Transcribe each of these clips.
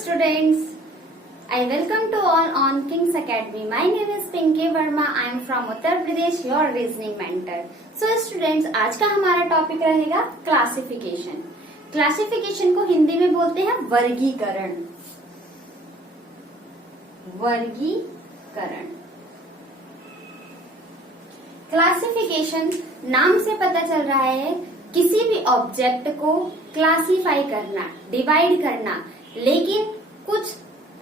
students, I welcome to all on King's Academy. My name is Pinky Verma. I am from Uttar Pradesh, your reasoning mentor. So students, आज का हमारा topic रहेगा classification. Classification को हिंदी में बोलते हैं वर्गीकरण. वर्गीकरण. क्लासिफिकेशन नाम से पता चल रहा है किसी भी ऑब्जेक्ट को क्लासिफाई करना, डिवाइड करना. लेकिन कुछ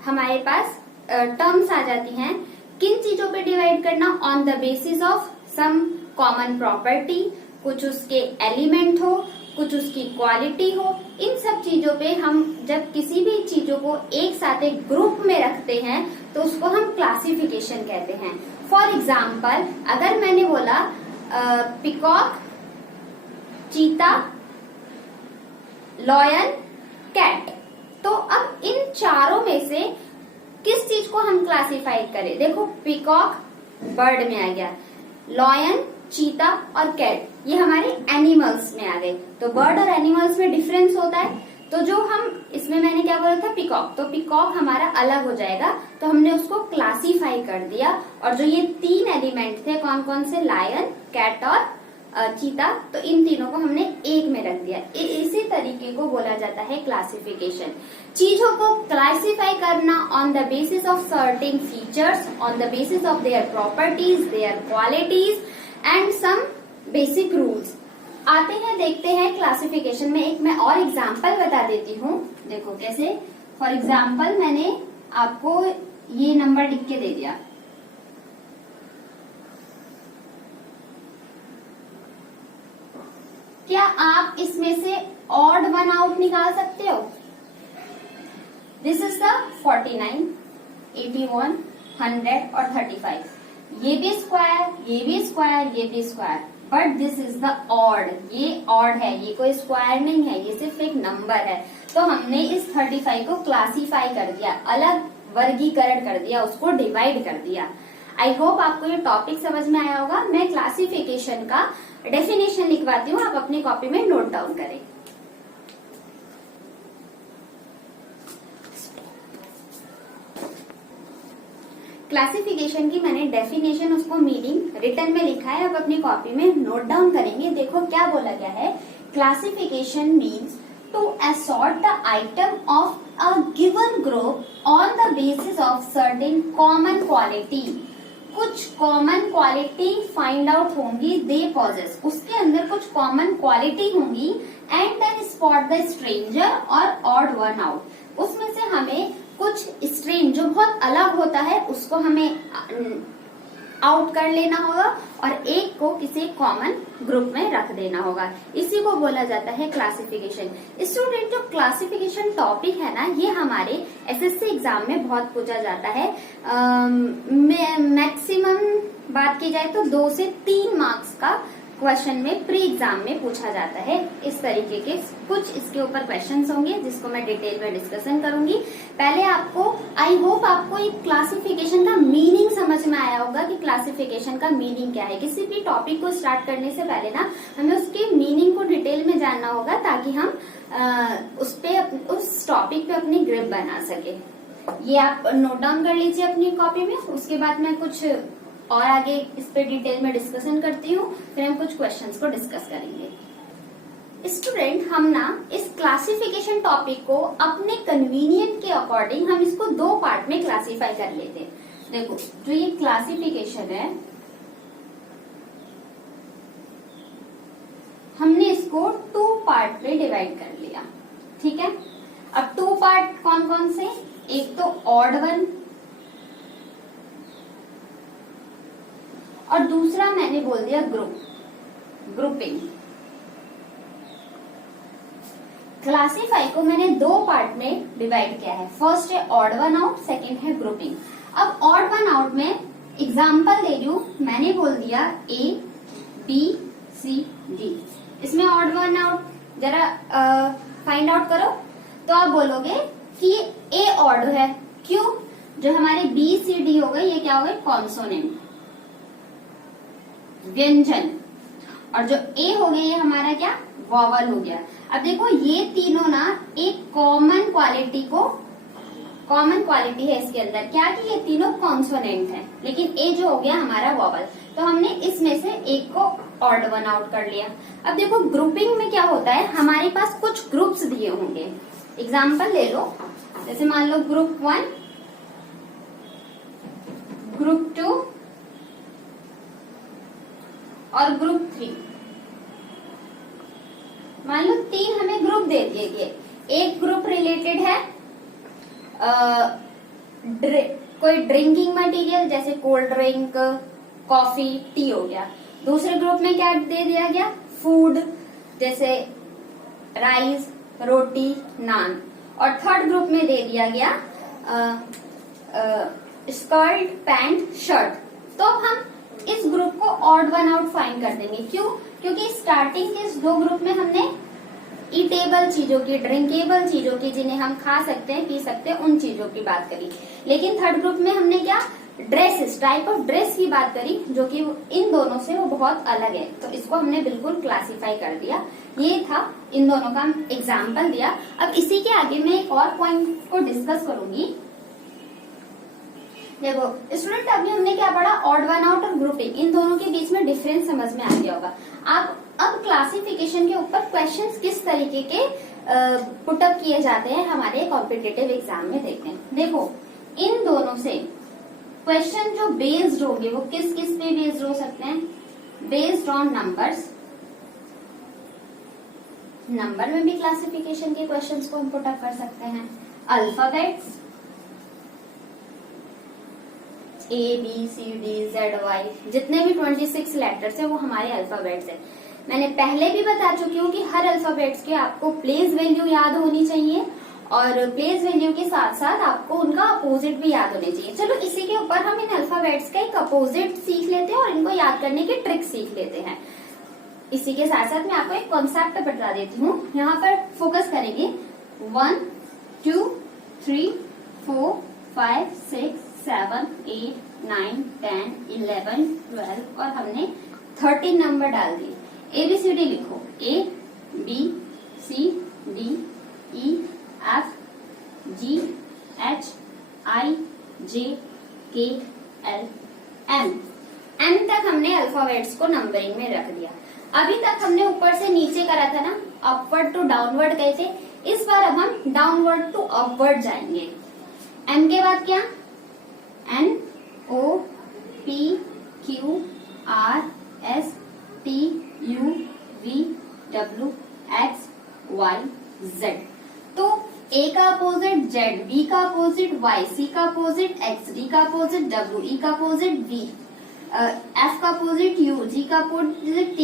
हमारे पास टर्म्स आ जाती हैं. किन चीजों पे डिवाइड करना? On the basis of some common property. कुछ उसके एलिमेंट हो, कुछ उसकी क्वालिटी हो. इन सब चीजों पे हम जब किसी भी चीजों को एक साथ एक ग्रुप में रखते हैं तो उसको हम क्लासिफिकेशन कहते हैं. फॉर एग्जाम्पल, अगर मैंने बोला पिकॉक, चीता, लॉयन, कैट, तो अब इन चारों में से किस चीज को हम क्लासिफाई करें? देखो, पिकॉक बर्ड में आ गया, लॉयन, चीता और कैट ये हमारे एनिमल्स में आ गए. तो बर्ड और एनिमल्स में डिफरेंस होता है. तो जो हम इसमें मैंने क्या बोला था, पिकॉक, तो पिकॉक हमारा अलग हो जाएगा. तो हमने उसको क्लासिफाई कर दिया. और जो ये तीन एलिमेंट थे, कौन कौन से? लायन, कैट और चीता, तो इन तीनों को हमने एक में रख दिया. इसी तरीके को बोला जाता है क्लासिफिकेशन. चीजों को क्लासिफाई करना on the basis of certain features, on the basis of their properties, their qualities and some basic rules. आते हैं, देखते हैं क्लासिफिकेशन में. एक मैं और एग्जाम्पल बता देती हूँ. देखो कैसे. फॉर एग्जाम्पल, मैंने आपको ये नंबर लिख के दे दिया. क्या आप इसमें से ऑड वन आउट निकाल सकते हो? दिस इज द 49, 81, 100 और 35. ये भी स्क्वायर, ये भी स्क्वायर, ये भी square, but this is the odd. ये ऑड है, ये कोई स्क्वायर नहीं है, ये सिर्फ एक नंबर है. तो हमने इस 35 को क्लासिफाई कर दिया, अलग वर्गीकरण कर दिया, उसको डिवाइड कर दिया. आई होप आपको ये टॉपिक समझ में आया होगा. मैं क्लासिफिकेशन का डेफिनेशन लिखवाती हूँ, आप अपनी कॉपी में नोट डाउन करें. क्लासिफिकेशन की मैंने डेफिनेशन, उसको मीनिंग रिटर्न में लिखा है, आप अपनी कॉपी में नोट डाउन करेंगे. देखो क्या बोला गया है. Classification means to assort the item of a given group on the basis of certain common quality. कुछ कॉमन क्वालिटी फाइंड आउट होंगी, दे पॉजेस, उसके अंदर कुछ कॉमन क्वालिटी होंगी. And then spot the stranger और ऑड वन आउट. उसमें से हमें कुछ स्ट्रेंज जो बहुत अलग होता है उसको हमें आउट कर लेना होगा और एक को किसी कॉमन ग्रुप में रख देना होगा. इसी को बोला जाता है क्लासिफिकेशन. स्टूडेंट, जो क्लासिफिकेशन टॉपिक है ना, ये हमारे एसएससी एग्जाम में बहुत पूछा जाता है. मैक्सिमम बात की जाए तो 2 से 3 मार्क्स का क्वेश्चन में प्री एग्जाम में पूछा जाता है. इस तरीके के कुछ इसके ऊपर क्वेश्चंस होंगे जिसको मैं डिटेल में डिस्कशन करूंगी. पहले आपको, आई होप आपको एक क्लासिफिकेशन का मीनिंग समझ में आया होगा कि क्लासिफिकेशन का मीनिंग क्या है. किसी भी टॉपिक को स्टार्ट करने से पहले ना हमें उसके मीनिंग को डिटेल में जानना होगा ताकि हम उस टॉपिक पे अपनी ग्रिप बना सके. ये आप नोट डाउन कर लीजिए अपनी कॉपी में. उसके बाद मैं कुछ और आगे इस पे डिटेल में डिस्कशन करती हूँ, फिर हम कुछ क्वेश्चंस को डिस्कस करेंगे. स्टूडेंट, हम ना इस क्लासिफिकेशन टॉपिक को अपने कन्वीनियंट के अकॉर्डिंग हम इसको 2 पार्ट में क्लासिफाई कर लेते हैं. देखो, जो ये क्लासिफिकेशन है, हमने इसको 2 पार्ट में डिवाइड कर लिया. ठीक है. अब 2 पार्ट कौन कौन से? एक तो ऑड वन और दूसरा मैंने बोल दिया ग्रुपिंग. क्लासिफाई को मैंने 2 पार्ट में डिवाइड किया है. फर्स्ट है ऑड वन आउट, सेकंड है ग्रुपिंग. अब ऑड वन आउट में एग्जांपल दे रही हूं. मैंने बोल दिया A, B, C, D. इसमें ऑड वन आउट जरा फाइंड आउट करो तो आप बोलोगे कि A ऑड है. क्यों? जो हमारे B, C, D हो गए, ये क्या हो गए? कॉन्सोनेंट, व्यंजन. और जो ए हो गया ये हमारा क्या? वॉवल हो गया. अब देखो, ये तीनों ना एक कॉमन क्वालिटी को कॉमन क्वालिटी है इसके अंदर क्या कि ये तीनों कॉन्सोनेंट है, लेकिन ए जो हो गया हमारा वॉवल, तो हमने इसमें से एक को ऑड वन आउट कर लिया। अब देखो ग्रुपिंग में क्या होता है, हमारे पास कुछ ग्रुप्स दिए होंगे। एग्जाम्पल ले लो, जैसे मान लो ग्रुप 1, ग्रुप 2 और ग्रुप 3। मान लो 3 हमें ग्रुप दे दिए गए। एक ग्रुप रिलेटेड है कोई ड्रिंकिंग मटेरियल जैसे कोल्ड ड्रिंक, कॉफी, टी हो गया। दूसरे ग्रुप में क्या दे दिया गया, फूड जैसे राइस, रोटी, नान। और थर्ड ग्रुप में दे दिया गया स्कर्ट, पैंट, शर्ट। तो अब हम इस ग्रुप को ऑड वन आउट फाइंड कर देंगे। क्यों? क्योंकि स्टार्टिंग के इस 2 ग्रुप में हमने ईटेबल चीजों की, ड्रिंकेबल चीजों की, जिन्हें हम खा सकते हैं, पी सकते हैं, उन चीजों की बात करी। लेकिन थर्ड ग्रुप में हमने क्या, ड्रेसेस, टाइप ऑफ ड्रेस की बात करी, जो कि इन दोनों से वो बहुत अलग है। तो इसको हमने बिल्कुल क्लासिफाई कर दिया। ये था, इन दोनों का एग्जाम्पल दिया। अब इसी के आगे मैं एक और पॉइंट को डिस्कस करूंगी। देखो स्टूडेंट, अभी हमने क्या पढ़ा, ऑड वन आउट और ग्रुपिंग, इन दोनों के बीच में डिफरेंस समझ में आ गया होगा। आप अब क्लासिफिकेशन के ऊपर क्वेश्चंस किस तरीके के पुटअप किए जाते हैं हमारे कॉम्पिटिटिव एग्जाम में देखते हैं। देखो इन दोनों से क्वेश्चन जो बेस्ड होंगे वो किस किस पे बेस्ड हो सकते हैं, बेस्ड ऑन नंबर्स। नंबर में भी क्लासिफिकेशन के क्वेश्चंस को हम पुटअप कर सकते हैं। अल्फाबेट्स ABCDZY, जितने भी 26 लेटर्स है वो हमारे अल्फाबेट्स है। मैंने पहले भी बता चुकी हूँ कि हर अल्फाबेट्स के आपको प्लेस वैल्यू याद होनी चाहिए और प्लेस वैल्यू के साथ साथ आपको उनका अपोजिट भी याद होने चाहिए। चलो इसी के ऊपर हम इन अल्फाबेट्स का एक अपोजिट सीख लेते हैं और इनको याद करने के ट्रिक सीख लेते हैं। इसी के साथ साथ मैं आपको एक कॉन्सेप्ट बता देती हूँ। यहाँ पर फोकस करेंगे 1 2 3 4 5 6 7 8 9 10 11 12 और हमने 13 नंबर डाल दिए। ABCD लिखो, ABCDEFGHIJKLM। N तक हमने अल्फाबेट्स को नंबरिंग में रख दिया। अभी तक हमने ऊपर से नीचे करा था ना, अपवर्ड टू डाउनवर्ड गए थे। इस बार अब हम डाउनवर्ड टू अपवर्ड जाएंगे। M के बाद क्या, NOPQRSTUVWXYZ। तो A का अपोजिट Z, B का अपोजिट Y, C का अपोजिट X, D का अपोजिट W, E का अपोजिट V, F का अपोजिट U, G का अपोजिट T,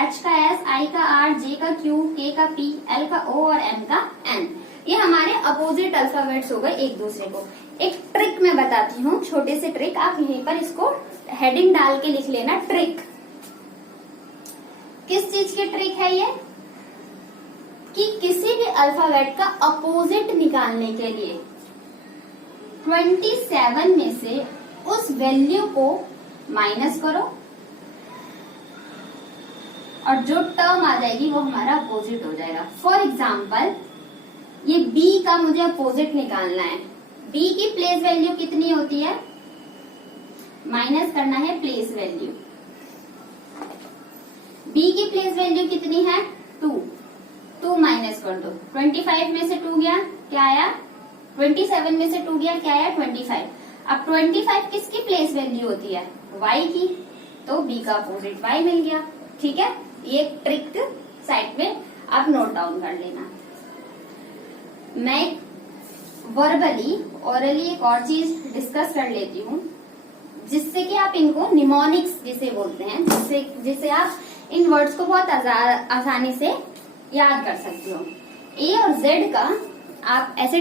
H का S, I का R, J का Q, K का P, L का O और M का N। ये हमारे अपोजिट अल्फाबेट्स हो गए एक दूसरे को। एक ट्रिक मैं बताती हूँ, छोटे से ट्रिक, आप यहीं पर इसको हेडिंग डाल के लिख लेना। ट्रिक किस चीज की ट्रिक है ये, कि किसी भी अल्फाबेट का अपोजिट निकालने के लिए 27 में से उस वैल्यू को माइनस करो और जो टर्म आ जाएगी वो हमारा अपोजिट हो जाएगा। फॉर एग्जाम्पल ये B का मुझे अपोजिट निकालना है। B की प्लेस वैल्यू कितनी होती है, माइनस करना है प्लेस वैल्यू। B की प्लेस वैल्यू कितनी है, 2 माइनस कर दो। 25 में से 2 गया, क्या आया, 27 में से 2 गया, क्या आया, 25। अब 25 किसकी प्लेस वैल्यू होती है, Y की, तो B का अपोजिट Y मिल गया। ठीक है, ये ट्रिक साइड में आप नोट डाउन कर लेना। मैं वर्बली ओरली एक और चीज डिस्कस कर लेती हूँ, जिससे कि आप इनको निमोनिक्स जिसे बोलते हैं, जिससे आप इन वर्ड्स को बहुत आसानी से याद कर सकते हो। A और Z का आप ऐसे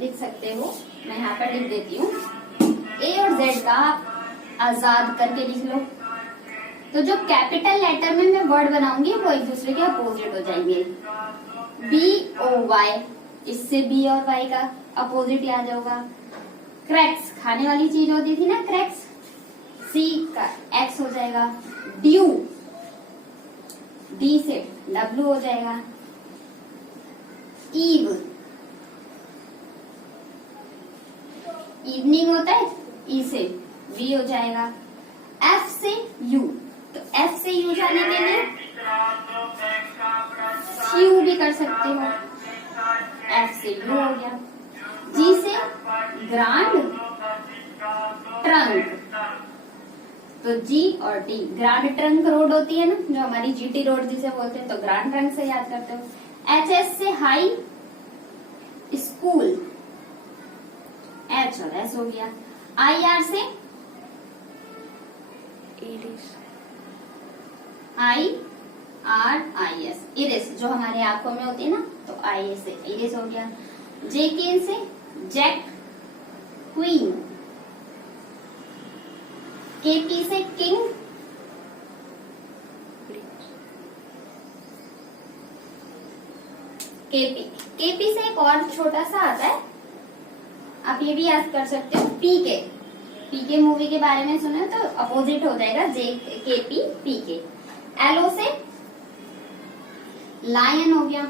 लिख सकते हो, मैं यहाँ पर लिख देती हूँ। A और Z का आप आजाद करके लिख लो, तो जो कैपिटल लेटर में मैं वर्ड बनाऊंगी वो एक दूसरे के अपोजिट हो जाएंगे। BOY, इससे B और Y का अपोजिट याद होगा। क्रैक्स, खाने वाली चीज होती थी ना, क्रैक्स, C का X हो जाएगा। ड्यू, D से W हो जाएगा। ईव, इवनिंग होता है, ई से वी हो जाएगा। एफ से यू, तो एफ से यू जाने के लिए यू भी कर सकते हो, एफ से यू हो गया। जी से ग्रांड ट्रंक, तो जी और टी, ग्रांड ट्रंक रोड होती है ना, जो हमारी जीटी रोड जिसे बोलते हैं, तो ग्रांड ट्रंक से याद करते हो। एच एस से हाई स्कूल, एच और एस हो गया। आई आर से I R I S, iris, जो हमारे आंखों में होती है ना, तो आई एस से इरेस हो गया। जे के से जैक क्वीन, केपी से किंग, केपी से एक और छोटा सा आता है, आप ये भी याद कर सकते हो, पीके मूवी के बारे में सुना तो अपोजिट हो जाएगा, जे केपी पीके। एलओ से लायन हो गया,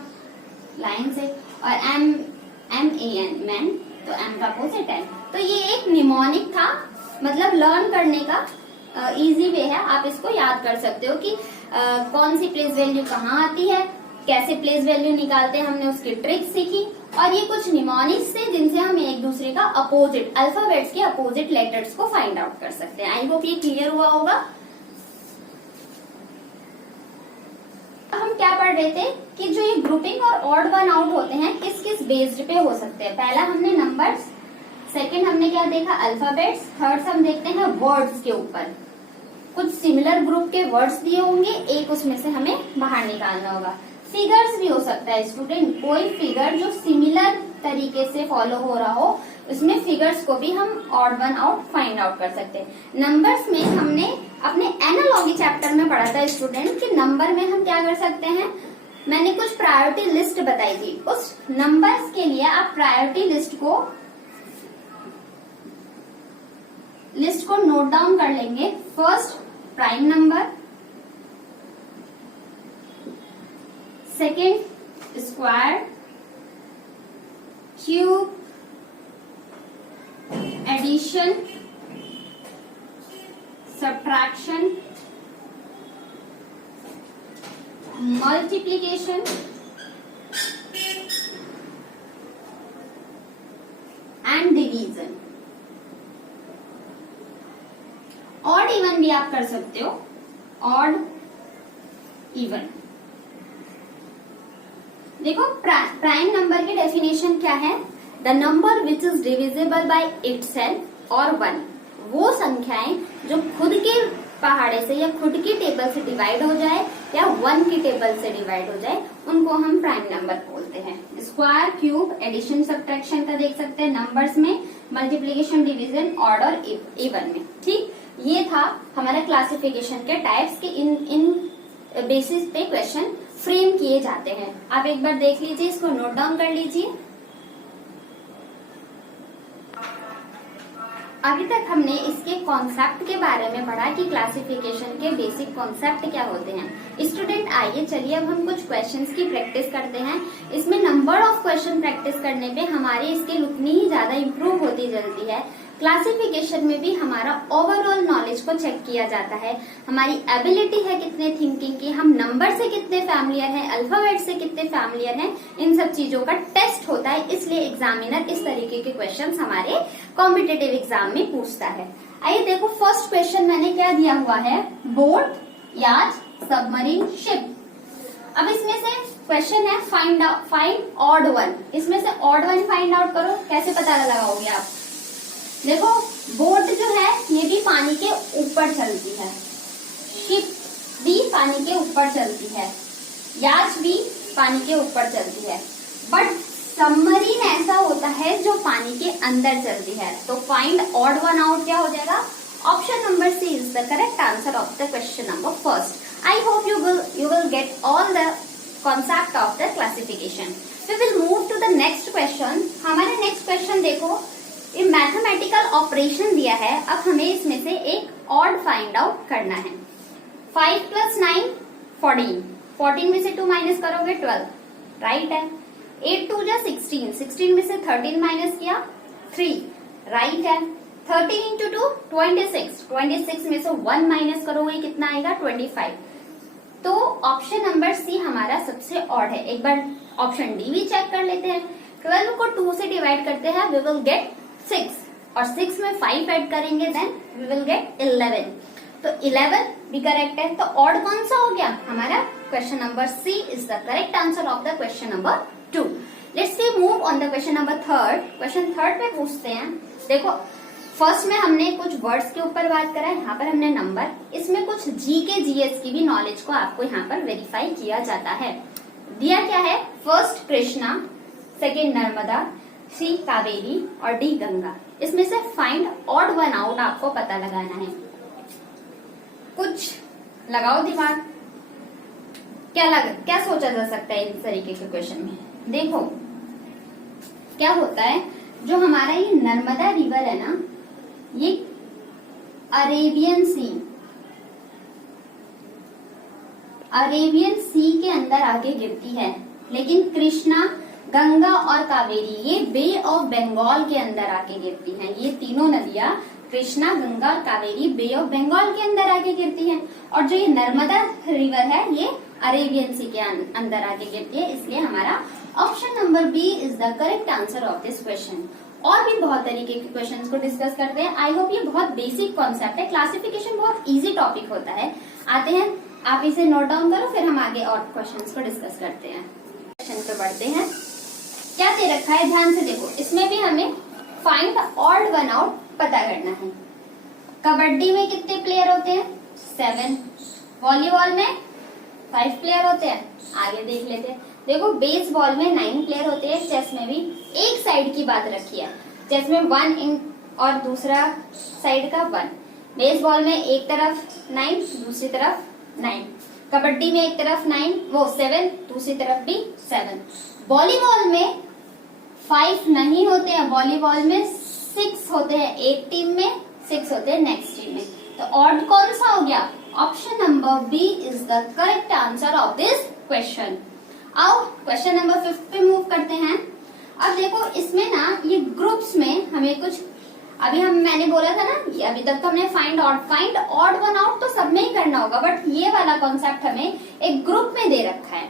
लायन से, और एम ए एन मैन, तो एम का अपोजिट है। तो ये एक निमोनिक था, मतलब लर्न करने का इजी वे है, आप इसको याद कर सकते हो कि कौन सी प्लेस वैल्यू कहाँ आती है, कैसे प्लेस वैल्यू निकालते हैं, हमने उसकी ट्रिक सीखी। और ये कुछ निमोनिक्स से जिनसे हम एक दूसरे का अपोजिट अल्फाबेट्स के अपोजिट लेटर्स को फाइंड आउट कर सकते हैं। आई होप ये क्लियर हुआ होगा। हम क्या पढ़ रहे थे कि जो ये ग्रुपिंग और ऑड वन आउट होते हैं किस किस बेस्ड पे हो सकते हैं। पहला हमने नंबर्स, सेकंड हमने क्या देखा अल्फाबेट्स, थर्ड हम देखते हैं वर्ड्स के ऊपर। कुछ सिमिलर ग्रुप के वर्ड्स दिए होंगे, एक उसमें से हमें बाहर निकालना होगा। फिगर्स भी हो सकता है स्टूडेंट, कोई फिगर जो सिमिलर तरीके से फॉलो हो रहा हो, उसमें फिगर्स को भी हम odd one out find out कर सकते हैं। नंबर्स में हमने अपने एनालॉजी चैप्टर में पढ़ा था स्टूडेंट कि नंबर में हम क्या कर सकते हैं, मैंने कुछ प्रायोरिटी लिस्ट बताई थी, उस नंबर्स के लिए आप प्रायोरिटी लिस्ट को नोट डाउन कर लेंगे। First prime number, second square, cube, addition, subtraction, multiplication and division. Odd even भी आप कर सकते हो, ऑड इवन। देखो प्राइम नंबर की डेफिनेशन क्या है, the number which is divisible by itself और वन, वो संख्याएं जो खुद के पहाड़े से या खुद की टेबल से डिवाइड हो जाए या वन की टेबल से डिवाइड हो जाए, उनको हम प्राइम नंबर बोलते हैं। स्क्वायर, क्यूब, एडिशन, सब्ट्रैक्शन का देख सकते हैं नंबर्स में, मल्टीप्लिकेशन, डिवीजन, ऑड और इवन में। ठीक, ये था हमारा क्लासिफिकेशन के टाइप्स के इन बेसिस पे क्वेश्चन फ्रेम किए जाते हैं। आप एक बार देख लीजिए, इसको नोट डाउन कर लीजिए। अभी तक हमने इसके कॉन्सेप्ट के बारे में पढ़ा कि क्लासिफिकेशन के बेसिक कॉन्सेप्ट क्या होते हैं। स्टूडेंट आइए चलिए अब हम कुछ क्वेश्चंस की प्रैक्टिस करते हैं। इसमें नंबर ऑफ क्वेश्चन प्रैक्टिस करने पे हमारी स्किल उतनी ही ज्यादा इम्प्रूव होती चलती है। क्लासिफिकेशन में भी हमारा ओवरऑल नॉलेज को चेक किया जाता है, हमारी एबिलिटी है कितने थिंकिंग की, हम नंबर से कितने फैमिलियर हैं, अल्फाबेट से कितने फैमिलियर हैं, इन सब चीजों का टेस्ट होता है। इसलिए एग्जामिनर इस तरीके के क्वेश्चंस हमारे कॉम्पिटिटिव एग्जाम में पूछता है। आइए देखो, फर्स्ट क्वेश्चन मैंने क्या दिया हुआ है, बोट, याच, सबमरीन, शिप। अब इसमें से क्वेश्चन है फाइंड ऑड वन, इसमें से ऑड वन फाइंड आउट करो। कैसे पता लगाओगे आप? देखो, बोट जो है ये भी पानी के ऊपर चलती है, शिप भी पानी के ऊपर चलती है, याच भी पानी के ऊपर चलती है, बट सबमरीन ऐसा होता है जो पानी के अंदर चलती है। तो फाइंड ऑड वन आउट क्या हो जाएगा? Option number C is the correct answer of the question number first. I hope you will get all the concept of the classification. We will move to the next question. हमारे next question देखो, ये mathematical operation दिया है। अब हमें इसमें से एक ऑड फाइंड आउट करना है। 5 + 9 14, 14 में से 2 माइनस करोगे 12, राइट है। 8 × 2 = 16, 16 में से 13 माइनस किया 3, राइट है। 13 इंटू 2 26, 26 में से 1 माइनस करोगे कितना आएगा 25। तो ऑप्शन नंबर सी हमारा सबसे ऑड है। एक बार ऑप्शन डी भी चेक कर लेते हैं। 12 को 2 से डिवाइड करते हैं, वी विल गेट 6 और 6 में 5 ऐड करेंगे देन वी विल गेट 11। तो 11 भी करेक्ट है। तो ऑड कौन सा हो गया हमारा? Question number C is the correct answer of the question number 2। Let's see move on the question number 3। Question 3 पे पूछते हैं, देखो फर्स्ट में हमने कुछ वर्ड्स के ऊपर बात करा, यहाँ पर हमने नंबर, इसमें कुछ जीके जीएस की भी नॉलेज को आपको यहाँ पर वेरीफाई किया जाता है। दिया क्या है? फर्स्ट कृष्णा, सेकेंड नर्मदा, सी कावेरी और डी गंगा। इसमें से फाइंड ऑड वन आउट आपको पता लगाना है। कुछ लगाओ दिमाग, क्या सोचा जा सकता है इस तरीके के क्वेश्चन में? देखो क्या होता है, जो हमारा ये नर्मदा रिवर है ना, ये अरेबियन सी के अंदर आके गिरती है, लेकिन कृष्णा, गंगा और कावेरी ये बे ऑफ बंगाल के अंदर आके गिरती हैं। ये तीनों नदियां कृष्णा, गंगा और कावेरी बे ऑफ बंगाल के अंदर आके गिरती हैं, और जो ये नर्मदा रिवर है ये अरेबियन सी के अंदर आके गिरती है। इसलिए हमारा option number B is the correct answer of this question. और भी बहुत तरीके के क्वेश्चंस को डिस्कस करते हैं। आई होप ये बहुत बेसिक कॉन्सेप्ट है। क्लासिफिकेशन बहुत इजी टॉपिक होता है। आते हैं, आप इसे नोट डाउन करो, फिर हम आगे और क्वेश्चंस को डिस्कस करते हैं। क्वेश्चन पे बढ़ते हैं। क्या दे रखा है, ध्यान से देखो। इसमें भी हमें फाइंड ऑड वन आउट पता करना है। कबड्डी में कितने प्लेयर होते हैं? 7। वॉलीबॉल में 5 प्लेयर होते हैं। आगे देख लेते हैं। देखो बेसबॉल में 9 प्लेयर होते हैं। चेस में भी एक साइड की बात रखी है। चेस में 1 इन और दूसरा साइड का 1। बेसबॉल में एक तरफ 9, दूसरी तरफ 9। कबड्डी में एक तरफ 9 वो 7, दूसरी तरफ भी 7। वॉलीबॉल में 5 नहीं होते हैं। वॉलीबॉल में 6 होते हैं एक टीम में, 6 होते हैं नेक्स्ट टीम में। तो ऑड कौन सा हो गया? Option number B is the correct answer of this question. आओ क्वेश्चन नंबर 5 पे मूव करते हैं। अब देखो इसमें ना ये ग्रुप्स में हमें कुछ, अभी मैंने बोला था ना, अभी तक तो हमने फाइंड ऑड वन आउट तो सब में ही करना होगा, बट ये वाला कॉन्सेप्ट हमें एक ग्रुप में दे रखा है।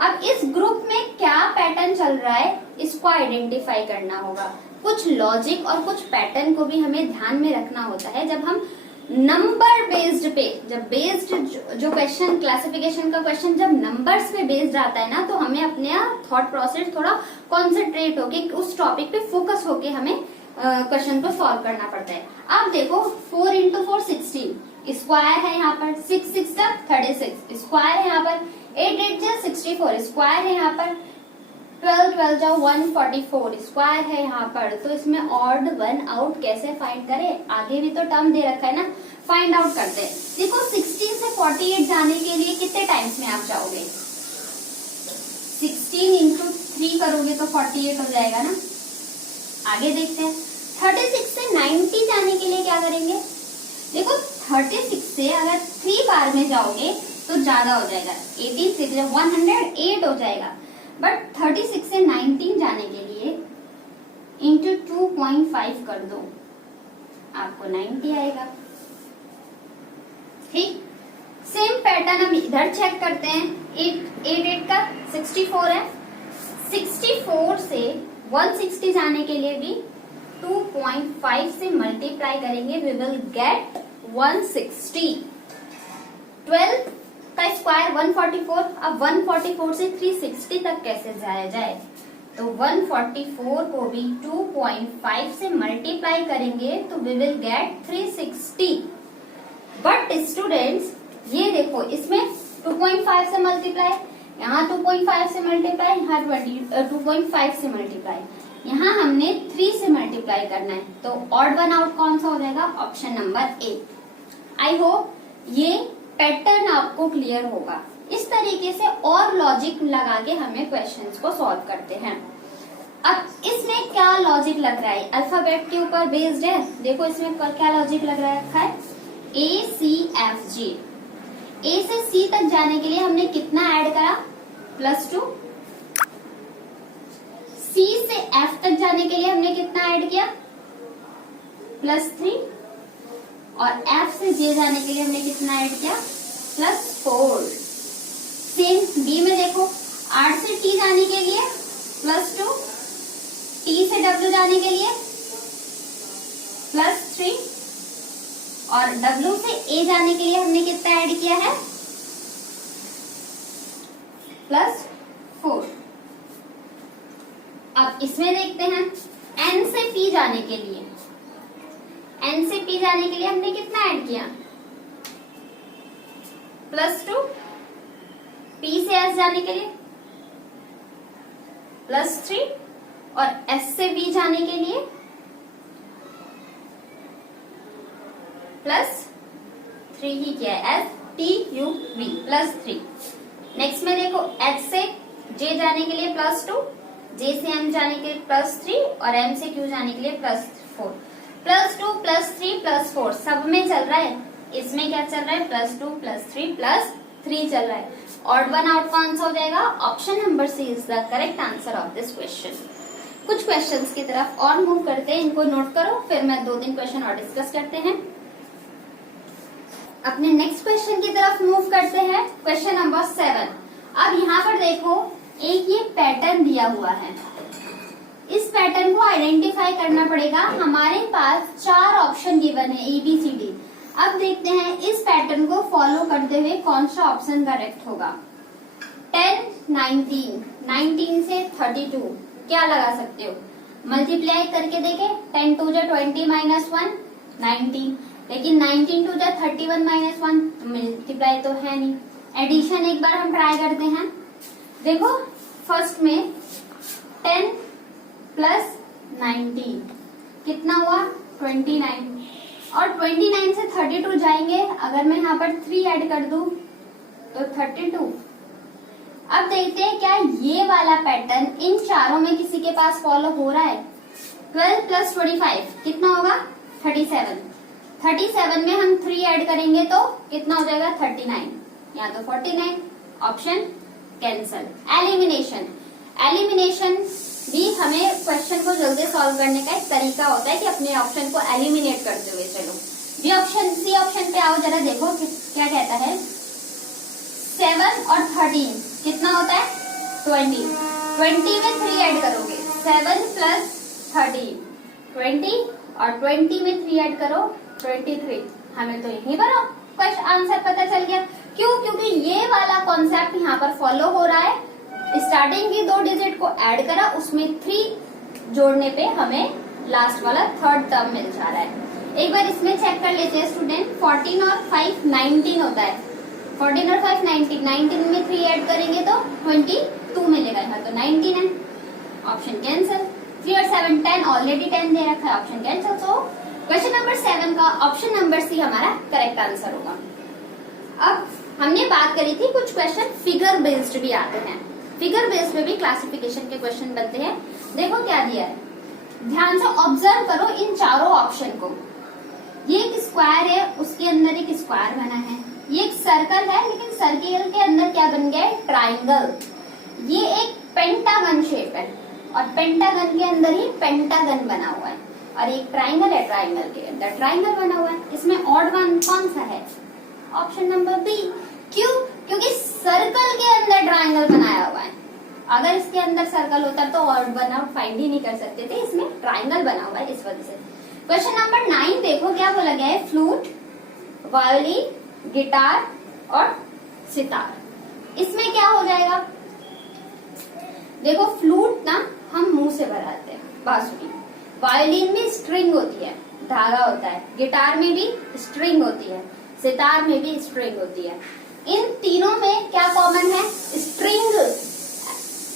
अब इस ग्रुप में क्या पैटर्न चल रहा है इसको आइडेंटिफाई करना होगा। कुछ लॉजिक और कुछ पैटर्न को भी हमें ध्यान में रखना होता है। जब हम नंबर बेस्ड पे, जब बेस्ड जो क्वेश्चन, क्लासिफिकेशन का क्वेश्चन जब नंबर्स पे बेस्ड आता है ना, तो हमें अपने थॉट प्रोसेस थोड़ा कॉन्सेंट्रेट होके उस टॉपिक पे फोकस होके हमें क्वेश्चन को सॉल्व करना पड़ता है। आप देखो 4 इंटू 4 16, स्क्वायर है यहाँ पर, 6 6 36, स्क्वायर है यहाँ पर, 8 8 64, स्क्वायर है यहाँ पर, 12 12 जाओ 144, स्क्वायर है यहाँ पर। तो इसमें ऑड वन आउट कैसे फाइंड करें? आगे भी तो टर्म दे रखा है ना, फाइंड आउट करते हैं। देखो 16 से 48 जाने के लिए कितने टाइम्स में आप जाओगे? 16 इंटू 3 करोगे तो 48 हो जाएगा ना। आगे देखते हैं। 36 से 90 जाने के लिए क्या करेंगे? देखो 36 से अगर 3 बार में जाओगे तो ज्यादा हो जाएगा, 18 से 108 हो जाएगा। बट 36 से 19 जाने के लिए इंटू 2.5 कर दो, आपको 90 आएगा। ठीक, सेम पैटर्न हम इधर चेक करते हैं। 8 का 64 है। 64 से 160 जाने के लिए भी 2.5 से मल्टीप्लाई करेंगे, वी विल गेट 160। 12 का स्क्वायर 144। अब 144 से 360 तक कैसे जाया जाए? तो 144 को भी 2.5 से मल्टीप्लाई करेंगे तो we will get 360। But students ये देखो, इसमें 2.5 से मल्टीप्लाई, यहाँ 2.5 से मल्टीप्लाई, यहाँ 2.5 से मल्टीप्लाई, यहाँ हमने 3 से मल्टीप्लाई करना है। तो ऑड वन आउट कौन सा हो जाएगा? Option number A. I hope ये पैटर्न आपको क्लियर होगा। इस तरीके से और लॉजिक लगा के हमें क्वेश्चंस को सॉल्व करते हैं। अब इसमें क्या लॉजिक लग रहा है? अल्फाबेट के ऊपर बेस्ड है। देखो इसमें क्या लॉजिक लग रखा है? ACFG। ए से सी तक जाने के लिए हमने कितना ऐड करा? +2। सी से एफ तक जाने के लिए हमने कितना ऐड किया? +3 और F से J जाने के लिए हमने कितना ऐड किया +4। सेम B में देखो R से T जाने के लिए +2, T से W जाने के लिए +3 और W से A जाने के लिए हमने कितना ऐड किया है +4। अब इसमें देखते हैं N से P जाने के लिए, N से P जाने के लिए हमने कितना ऐड किया +2, P से S जाने के लिए +3 और S से B जाने के लिए +3 ही किया है, STUV +3। नेक्स्ट में देखो H से J जाने के लिए +2, J से M जाने के लिए +3 और M से Q जाने के लिए +4। +2 +3 +4 सब में चल रहा है, इसमें क्या चल रहा है +2 +3 +3 चल रहा है। ऑड वन आउट कौन सा हो जाएगा? Option number C is the correct answer of this question. कुछ क्वेश्चंस की तरफ और मूव करते हैं, इनको नोट करो, फिर मैं 2-3 क्वेश्चन और डिस्कस करते हैं। अपने नेक्स्ट क्वेश्चन की तरफ मूव करते हैं, क्वेश्चन नंबर 7। अब यहाँ पर देखो एक ये पैटर्न दिया हुआ है, इस पैटर्न को आइडेंटिफाई करना पड़ेगा। हमारे पास 4 ऑप्शन गिवन है ABCD। अब देखते हैं इस पैटर्न को फॉलो करते हुए कौन सा ऑप्शन करेक्ट होगा। 10, 19, 19 से 32 क्या लगा सकते हो? मल्टीप्लाई करके देखे, 10 2 20 -1 19, लेकिन 19 2 31 -1 मल्टीप्लाई तो है नहीं। एडिशन एक बार हम ट्राई करते हैं। देखो फर्स्ट में 10 + 19 कितना हुआ 29 और 29 से 32 जाएंगे। अगर मैं यहाँ पर 3 ऐड कर दूं तो 32। अब देखते हैं क्या ये वाला पैटर्न इन चारों में किसी के पास फॉलो हो रहा है। 12 + 25 कितना होगा 37। 37 में हम 3 ऐड करेंगे तो कितना हो जाएगा 39 या तो 49। Option cancel. एलिमिनेशन, एलिमिनेशन भी हमें क्वेश्चन को जल्दी सॉल्व करने का एक तरीका होता है कि अपने ऑप्शन को एलिमिनेट करते हुए चलो। बी ऑप्शन सी ऑप्शन पे आओ, जरा देखो क्या कहता है। 7 और 13 कितना होता है 20। 20 में 3 ऐड करोगे 7 + 13 20 और 20 में 3 ऐड करो 23। हमें तो यही बना क्वेश्चन आंसर पता चल गया। क्यों? क्योंकि ये वाला कॉन्सेप्ट यहाँ पर फॉलो हो रहा है। स्टार्टिंग की 2 डिजिट को ऐड करा, उसमें 3 जोड़ने पे हमें लास्ट वाला 3rd टर्म मिल जा रहा है। एक बार इसमें चेक कर लेते हैं स्टूडेंट। 14 और 5 19 होता है। 14 और 5 19, 19 में 3 ऐड करेंगे तो 22 मिलेगा, यहाँ तो 19 है। Option cancel. 3 और 7 10, ऑलरेडी 10 दे रखा है, option cancel. So question number 7 का ऑप्शन नंबर सी हमारा करेक्ट आंसर होगा। अब हमने बात करी थी कुछ क्वेश्चन फिगर बेस्ड भी आते हैं, फिगर बेस्ड में भी क्लासिफिकेशन के क्वेश्चन बनते हैं। देखो क्या दिया है, ध्यान से ऑब्जर्व करो इन चारों ऑप्शन को। ये एक स्क्वायर है, उसके अंदर एक स्क्वायर बना है। ये एक सर्कल है, लेकिन सर्किल के अंदर क्या बन गया है ट्राइंगल। ये एक पेंटागन शेप है और पेंटागन के अंदर ही पेंटागन बना हुआ है और एक ट्राइंगल है, ट्राइंगल के अंदर ट्राइंगल बना हुआ है। इसमें ऑड वन कौन सा है? Option number B. क्यों? क्योंकि सर्कल के अंदर ट्राइंगल बनाया हुआ है। अगर इसके अंदर सर्कल होता तो ऑड वन आउट फाइंड ही नहीं कर सकते थे, इसमें ट्राइंगल बना हुआ है इस वजह से। क्वेश्चन नंबर 9 देखो क्या बोला गया है, फ्लूट, वायलिन, गिटार और सितार। इसमें क्या हो जाएगा? देखो फ्लूट ना हम मुंह से भराते हैं, बांसुरी। वायलिन में स्ट्रिंग होती है, धागा होता है। गिटार में भी स्ट्रिंग होती है, सितार में भी स्ट्रिंग होती है। इन तीनों में क्या कॉमन है? स्ट्रिंग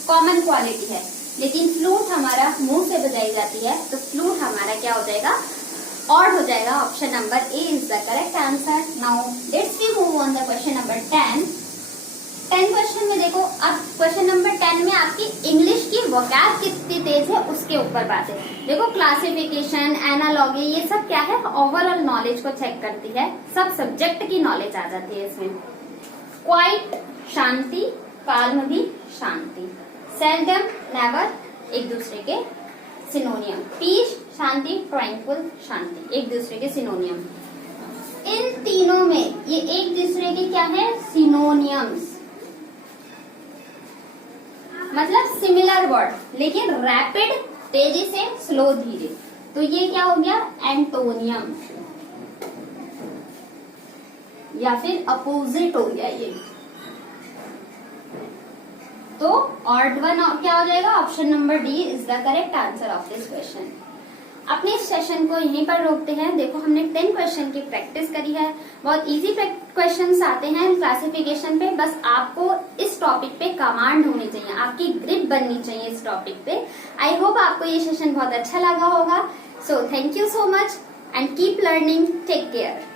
कॉमन क्वालिटी है, लेकिन फ्लूट हमारा मुंह से बजाई जाती है, तो फ्लूट हमारा क्या हो जाएगा? ऑड हो जाएगा। Option number A is the correct answer. Now let's we move on the question number 10। 10 question में देखो, अब क्वेश्चन नंबर 10 में आपकी इंग्लिश की वोकैब कितनी तेज है उसके ऊपर बात है। देखो क्लासिफिकेशन, एनालॉगी, ये सब क्या है? ओवरऑल नॉलेज को चेक करती है, सब सब्जेक्ट की नॉलेज आ जाती है इसमें। क्वाइट शांति, काल्म भी शांति, सेल्डम नेवर एक दूसरे के सिनोनियम, पीस शांति, ट्रैंक्विल शांति, एक दूसरे के सिनोनियम। इन तीनों में ये एक दूसरे के क्या है, सिनोनियम्स, मतलब सिमिलर वर्ड, लेकिन रैपिड तेजी से, स्लो धीरे, तो ये क्या हो गया, एंटोनियम या फिर अपोजिट हो गया ये। तो ऑड वन क्या हो जाएगा, option number D is the correct answer of this question. अपने इस सेशन को यहीं पर रोकते हैं। देखो हमने 10 क्वेश्चन की प्रैक्टिस करी है, बहुत इजी क्वेश्चंस आते हैं क्लासिफिकेशन पे, बस आपको इस टॉपिक पे कमांड होनी चाहिए, आपकी ग्रिप बननी चाहिए इस टॉपिक पे। आई होप आपको ये सेशन बहुत अच्छा लगा होगा। So thank you so much and keep learning, take care.